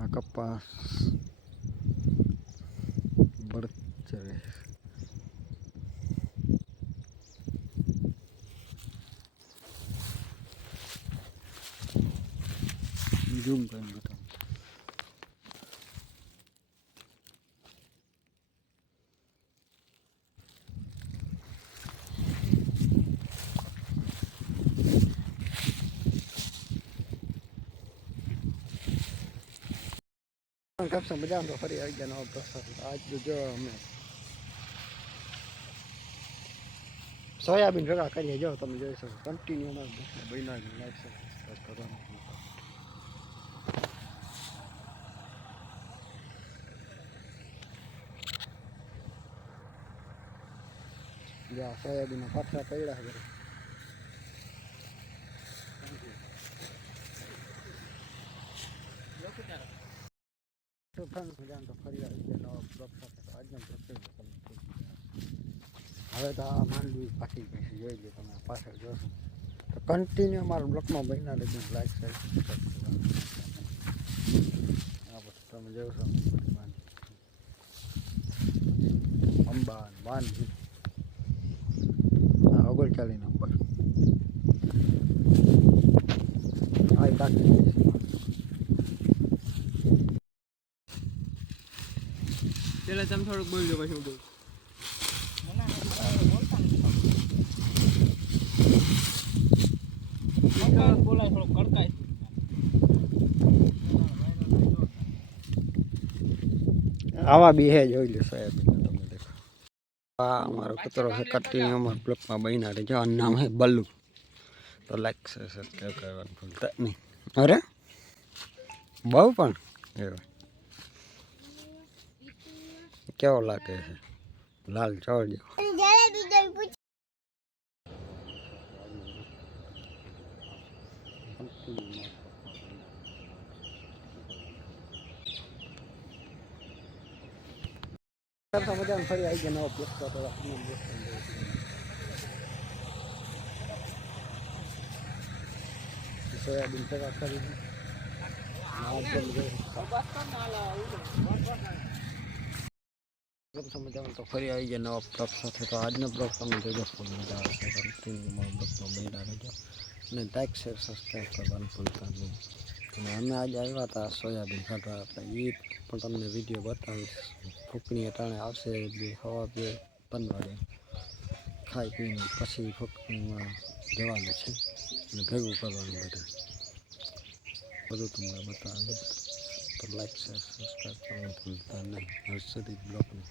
આ કપાસ બળદ ચરે ઝૂમ કરીને બતાવું. કપસા મજા તો ફરી આવી ગયા નવો પ્રસાદ. આજ તો જો અમે સોયાબીન ભેગા કરીએ. જો તમે જોઈ શકો કન્ટિન્યુ અમારા બહેના લાઈક સબસ્ક્રાઈબ કરવાનું. જો આ સોયાબીનના પાથરા પડ્યા છે. તો ફ્રેન્ડ મજા તો ફરી આવી ગયા નવા બ્લોગ સાથે. તો આજનો બ્લોગ હવે તો આ માંડવી પાકી ગઈ છે. જોઈ લો તમે પાછળ જોશો તો કન્ટિન્યુ અમારા બ્લોકમાં બન્યા રહેજો. લાઈક સબસ્ક્રાઈબ કરવાનું. આ બધું તમે જોશો અંબા માંડવી ઓગળચાલી નંબર આ પાકી ગઈ છે. પેલા તમે થોડુંક બોલજો પછી હું બોલું. બોલાય થોડું કડકાય. આવા બી હે જોઈ લો સોયાબીન તમે દેખો. આ અમારો કચરો છે. કન્ટિન્યુ અમારા બ્લોકમાં બન્યા રહે. આનું નામ છે બલ્લુ. તો લાઈક સબસ્ક્રાઈબ કરવાનું ભૂલતા નહીં. અરે બહુ પણ એવા કેવો લાગે છે લાલ ચોળ જેવો. મજા ફરી આવી ગયા નવો બ્લોક. સોયાબીન ભેગા કરી મજામાં તો ફરી આવી ગયા નવા બ્લોગ સાથે. તો આજનો બ્લોગ તમે જોજો ફૂલ મજા આવશે. બ્લોગમાં બન્યા રહેજો અને લાઈક શેર સબસ્ક્રાઈબ કરવાનું ભૂલતા નહીં. અને અમે આજે આવ્યા હતા સોયાબીન કાઢવા. એટલે એ પણ તમને વિડીયો બતાવીશ. ફૂકણી અટાણે આવશે હવા 2-15 વાગે ખાઈ પીને પછી ફૂકણીમાં જવાનું છે અને ભેગું કરવાનું બધું તમને બતાવીશ. તો લાઈક શેર સબસ્ક્રાઈબ કરવાનું ભૂલતા નહીં. હર્ષદીપ બ્લોગને